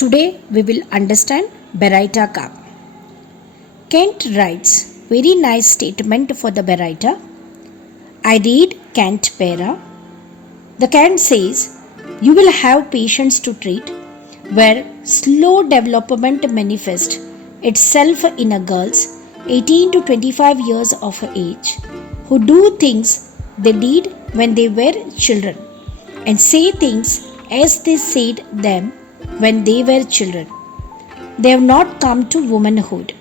Today we will understand Baryta Carb. Kent writes very nice statement for the Baryta. I read Kent Para. The Kent says, you will have patients to treat where slow development manifests itself in a girls 18 to 25 years of age who do things they did when they were children and say things as they said them when they were children. They have not come to womanhood.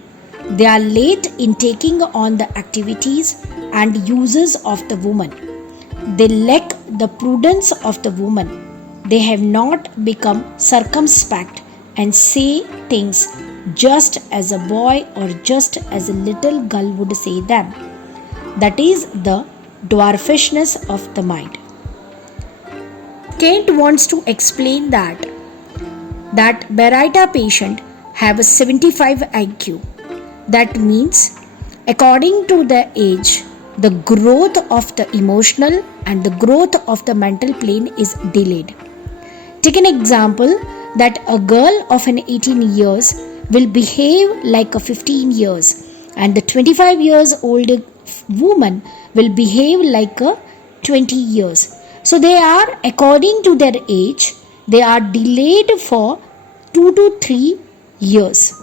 They are late in taking on the activities and uses of the woman. They lack the prudence of the woman. They have not become circumspect and say things just as a boy or just as a little girl would say them. That is the dwarfishness of the mind. Kent wants to explain that Baryta patient have a 75 IQ. That means, according to the age, the growth of the emotional and the growth of the mental plane is delayed. Take an example that a girl of an 18 years will behave like a 15 years and the 25 years old woman will behave like a 20 years. So they are, according to their age, they are delayed for 2 to 3 years.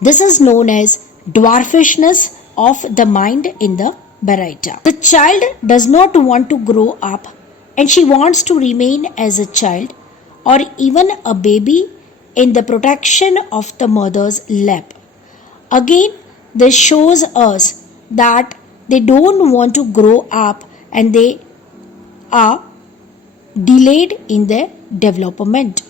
This is known as dwarfishness of the mind in the Baryta. The child does not want to grow up and she wants to remain as a child or even a baby in the protection of the mother's lap. Again, this shows us that they don't want to grow up and they are delayed in their development.